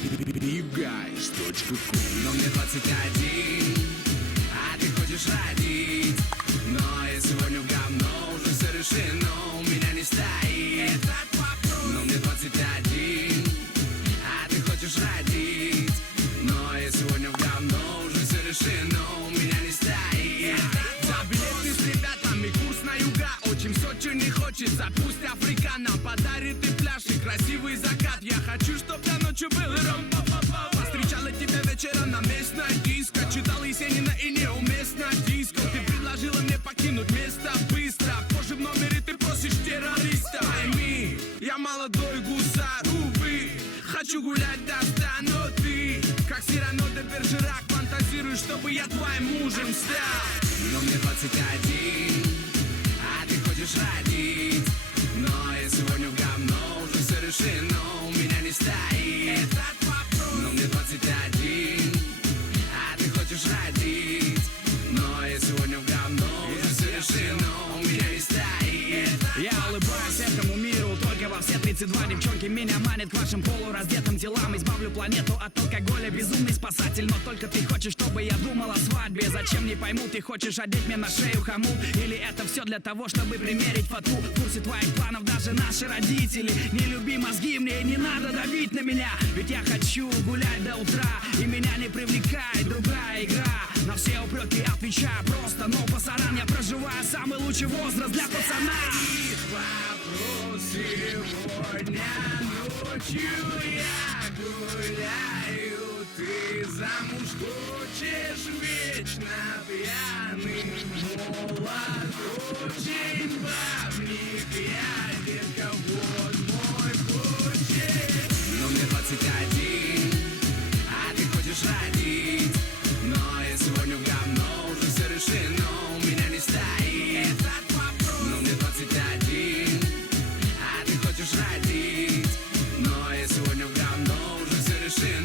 Guys.com. Но мне 21, а ты хочешь родить. Но я сегодня в говно, уже все решено, у меня не стоит этот вопрос. Но мне 21, а ты хочешь родить. Но я сегодня в говно, уже все решено, у меня не стоит. За билеты с ребятами, курс на юга. Очень все, что не хочется, пусть Африка нам подарит и пляж, и красивый закат. Я хочу, чтоб до ночи был ром-па-па-па. Встречала тебя вечером на местной диско. Читал Есенина и неуместно диско. Ты предложила мне покинуть место быстро. Позже в номере ты просишь террориста. Пойми, я молодой гусар, увы. Хочу гулять до 100, но ты, как Сирано де Бержерак, фантазируешь, чтобы я твоим мужем стал. Но мне 21, а ты хочешь родить. Но я сегодня в говно, уже все решено, у меня не стоит этот вопрос. Но мне 21, а ты хочешь родить. Но я сегодня в говно, уже все решено, у меня не стоит. Я улыбаюсь этому миру только во все 32. Девчонки меня манят к вашим полураздетым телам. Избавлю планету от алкоголя, безумный спасатель. Но только ты хочешь, чтобы я думал о свадьбе. Зачем, не пойму, ты хочешь одеть мне на шею хомут? Или это все для того, чтобы примерить фату? В курсе твоих планов даже наши родители. Не люби мозги, мне не надо давить на меня. Ведь я хочу гулять до утра, и меня не привлекает другая игра. На все упреки отвечаю просто, но пасаран. Я проживаю самый лучший возраст для пацана. Вопрос сегодня ночью я гуляю. Ты замуж хочешь вечно пьяный, молод, очень бабник. Я детка, вот мой путь. Но мне 21, а ты хочешь родить. Но я сегодня в говно, уже все решено, у меня не стоит этот вопрос. Но мне 21, а ты хочешь родить. Но я сегодня в говно, уже все решено.